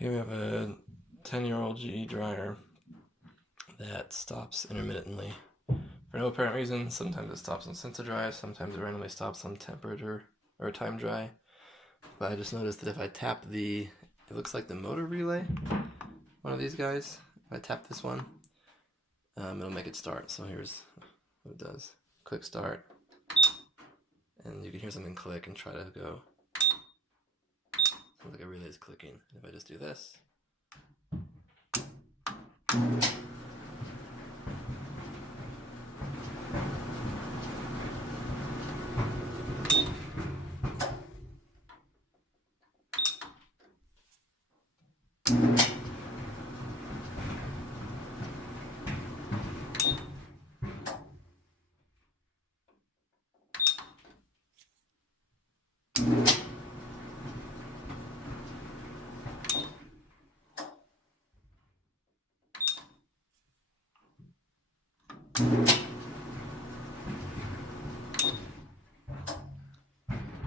Here we have a 10-year-old GE dryer that stops intermittently for no apparent reason. Sometimes it stops on sensor dry, sometimes it randomly stops on temperature or time dry. But I just noticed that if I tap it looks like the motor relay, one of these guys. If I tap this one, it'll make it start. So here's what it does. Click start, and you can hear something click and try to go. Sounds like a relay's clicking. If I just do this,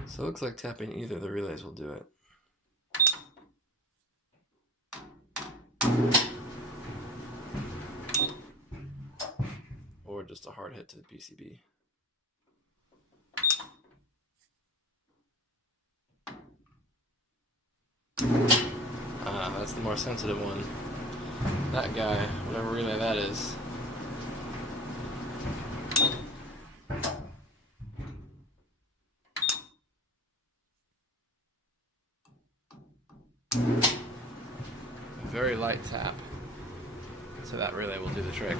so it looks like tapping either of the relays will do it. Or just a hard hit to the PCB. That's the more sensitive one. That guy, whatever relay that is. A very light tap, so that relay will do the trick.